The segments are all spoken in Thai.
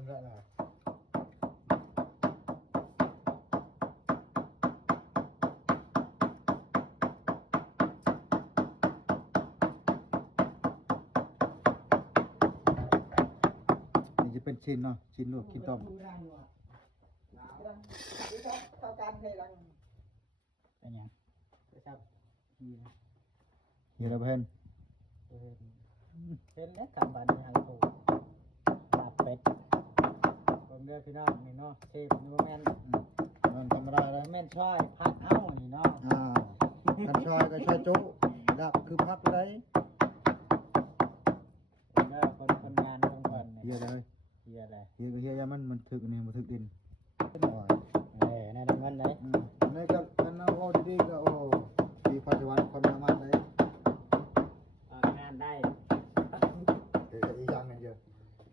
มแล้วนะนี่จะเป็นชิ้นเนาะชิ้นลวกชิ้นต้มเป็นยังครับเฮียเราเพิ่น เห็นแล้วกับบันทางถูกลาบเป็ดผมเด้อพี่น้องนี่เนาะเชฟนี่ว่าแม่น มันธรรมดาแล้ว แม่นช่วยพัดเอ้านี่เนาะ กันชอยก็ชอยจุดับคือพักเลย เด้อคนงานของเพิ่น เฮียเลย เฮียอะไร เฮียก็เฮียยามันถึกนี่มันถึกดิน ในดังนั้นไหน ในก็กันเอาโอ้ดีๆก็โอ้มีปัจจุบันความสามารถเลย งานได้ เดี๋ยวอีกอย่างนึงเยอะ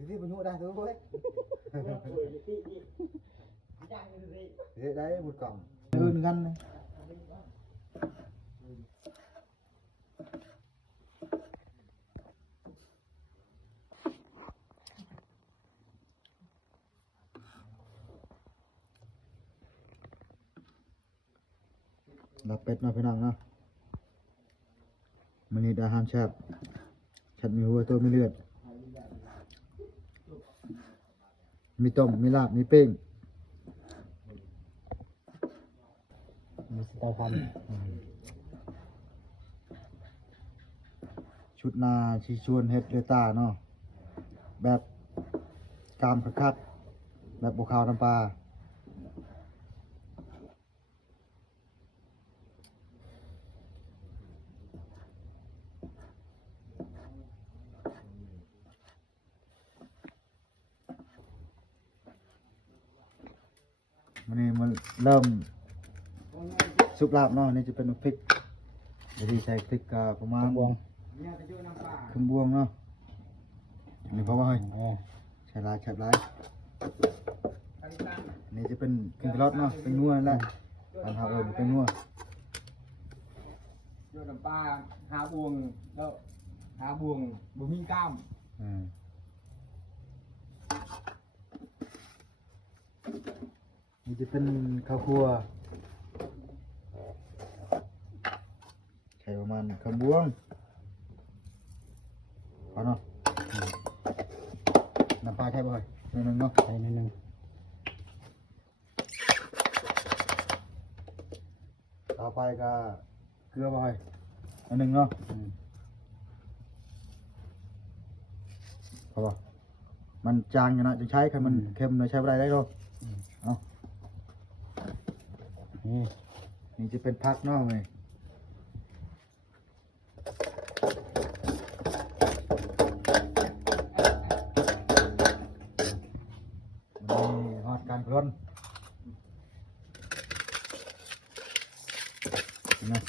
ที่บรรลุได้ทุกคนเฮ้ยได้หมดกล่องอื่นกันเลยดับเป็ดมาพี่น้องเนาะมันนี่อาหารแซ่บฉันมีหัวตัวมีเลือดมีต้มมีลาบมีปิ้ง มีสไตล์พัน ชุดนาชีชวนเฮ็ดเรือตาเนาะแบบกามคัดแบบบุขาวน้ำปลามันนี่มันเริ่มซุปลาบเนาะนี่จะเป็นพริกเดี๋ยวที่ใส่พริกประมาณ บวง ครึ่งบวงเนาะนี่เพราะว่าเฮ้ย ใช่ไรนี่จะเป็นเครื่องรสเนาะเป็นนัวนั่นแหละอันหาเป็นนัว โยนน้ำปลาหาบวงแล้วหาบวงบ่มีกล้าม นี่จะเป็นข้าวคั่วใช้ประมาณคำบวงพอเนาะน้ำปลาใช่ป่ะนิดนึงเนาะ ใส่นิดนึง ต่อไปก็เกลือป่ะนิดนึงเนาะพอป่ะมันจางอยู่นะจะใช้คันมันเค็มเลยใช้ไม่ได้หรอกเอา นี่ นี่จะเป็นพักเนาะไงนี่ฮอดการพลนนะ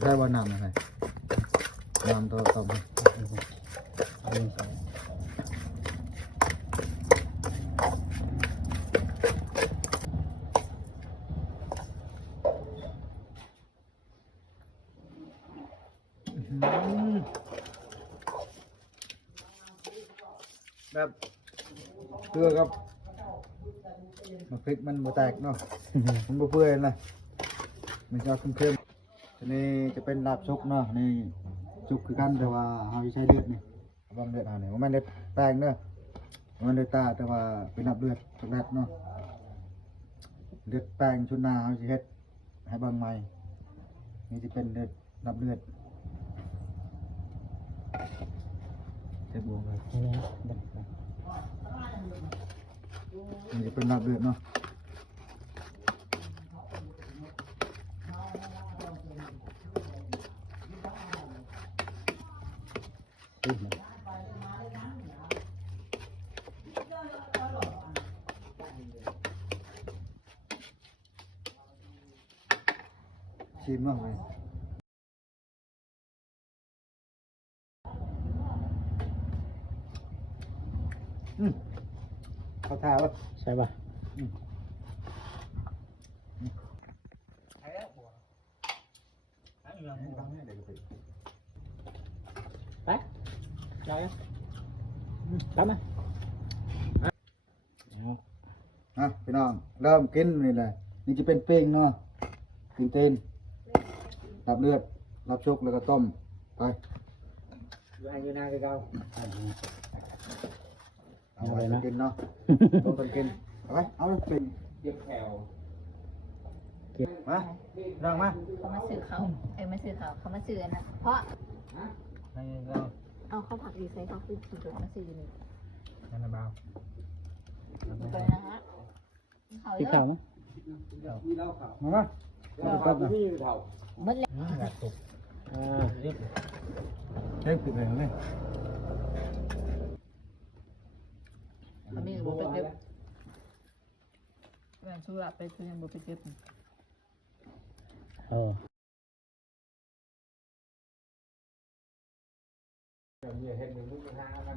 ได้ว่าน้ำอะไรน้ำตัวต้ม แบบเกลือครับมาพริกมันบ่แตกเนาะ มันบ่เปื่อยนะมันจะเค็มๆทีนี้จะเป็นลาบซุกเนาะนี่ซุกคือกันแต่ว่าเฮาสิใช้เลือดนี่บางเลือดเนี่ยว่ามันเลือดแป้งเด้อมันเลือดตาแต่ว่าเป็นนับเลือดช็อกโกแลตเนาะเลือดแป้งชุดหน้าเฮาสิเฮ็ดให้เบิ่งใหม่นี่จะเป็นเลือดนับเลือดเจ็บบวงเลย นี่จะเป็นนับเลือดเนาะชิมเนาะเลย าวะ ใช่ป่ะ ใช้แล้วหัวอันนี้ยังหัว ไปได้ตั้มไหม ฮะพี่น้องเริ่มกินนี่แหละนี่จะเป็นเป้งเนาะกินเต้นรับเลือดรับชุกแล้วก็ต้มไป อยู่อันอยู่หน้าคือเก่า เอาไว้ต้องกินเนาะต้องกินเอาไปเอาเลยเป็น เจ็บแถว มาลองมา เขามาซื้อเขามาซื้อเขามาซื้อนะเพราะ ให้เรา เอาข้าวผักดีไซน์เขาคือผีตัวมาซื้อนี่ งานเบา ไปนะฮะเขา ที่ เย ข่าว อะ มั้ง มีเหล้าขาว มามา เหล้าขาวมีอยู่เท่า หมดเลย กระตุกเรียบ เฮ้ยปิดเลยเลย เขามีบุฟเฟ่ต์เก็บแม่ชูรับไปคือยังบุฟเฟ่ต์เก็บ เดี๋ยวเห็นมึงมึงหามัน